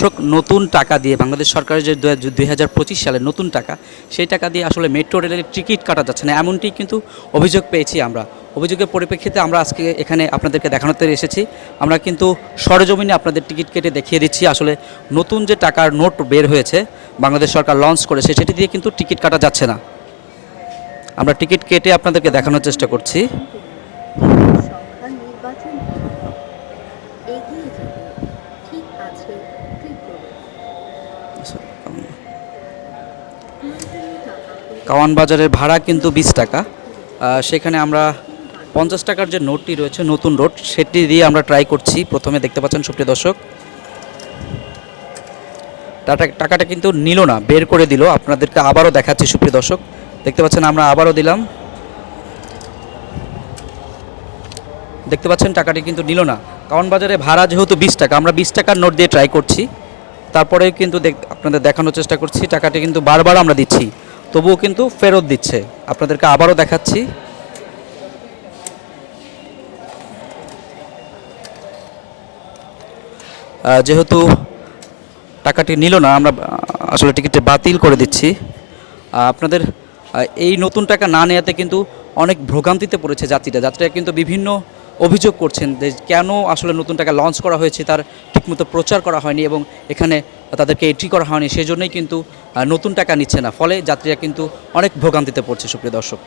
দর্শক, নতুন টাকা দিয়ে বাংলাদেশ সরকারের যে 2025 সালের নতুন টাকা, সেই টাকা দিয়ে আসলে মেট্রো রেলের টিকিট কাটা যাচ্ছে না, এমনটি কিন্তু অভিযোগ পেয়েছি আমরা। অভিযোগের পরিপ্রেক্ষিতে আমরা আজকে এখানে আপনাদেরকে দেখানোতে এসেছি। আমরা কিন্তু সরেজমিনে আপনাদের টিকিট কেটে দেখিয়ে দিচ্ছি আসলে নতুন যে টাকার নোট বের হয়েছে, বাংলাদেশ সরকার লঞ্চ করেছে, সেটি দিয়ে কিন্তু টিকিট কাটা যাচ্ছে না। আমরা টিকিট কেটে আপনাদেরকে দেখানোর চেষ্টা করছি। সংখ্যা নির্বাচন এগিয়ে যাবে, ঠিক আছে, ক্লিক করুন। কাওয়ান বাজারের ভাড়া কিন্তু 20 টাকা। সেখানে আমরা 50 টাকার যে নোটটি রয়েছে, নতুন নোট, সেটি দিয়ে আমরা ট্রাই করছি। প্রথমে দেখতে পাচ্ছেন সুপ্রিয় দর্শক, টাকাটা কিন্তু নিল না, বের করে দিল। আপনাদেরকে আবারও দেখাচ্ছি সুপ্রিয় দর্শক, দেখতে পাচ্ছেন আমরা আবারও দিলাম, দেখতে পাচ্ছেন টাকাটি কিন্তু নিল না। কাওয়ান বাজারে ভাড়া যেহেতু 20 টাকা, আমরা 20 টাকার নোট দিয়ে ট্রাই করছি, তারপরে কিন্তু আপনাদের দেখানোর চেষ্টা করছি। টাকাটি কিন্তু বারবার আমরা দিচ্ছি, তবুও কিন্তু ফেরত দিচ্ছে। আপনাদেরকে আবারও দেখাচ্ছি। যেহেতু টাকাটি নিল না, আমরা আসলে টিকিটটি বাতিল করে দিচ্ছি। আপনাদের এই নতুন টাকা না নেওয়াতে কিন্তু অনেক ভোগান্তিতে পড়েছে যাত্রীরা কিন্তু বিভিন্ন অভিযোগ করছেন যে কেন আসলে নতুন টাকা লঞ্চ করা হয়েছে, তার ঠিকমতো প্রচার করা হয়নি এবং এখানে তাদেরকে এন্ট্রি করা হয়নি, সেজন্যই কিন্তু নতুন টাকা নিচ্ছে না, ফলে যাত্রীরা কিন্তু অনেক ভোগান্তিতে পড়ছে সুপ্রিয় দর্শক।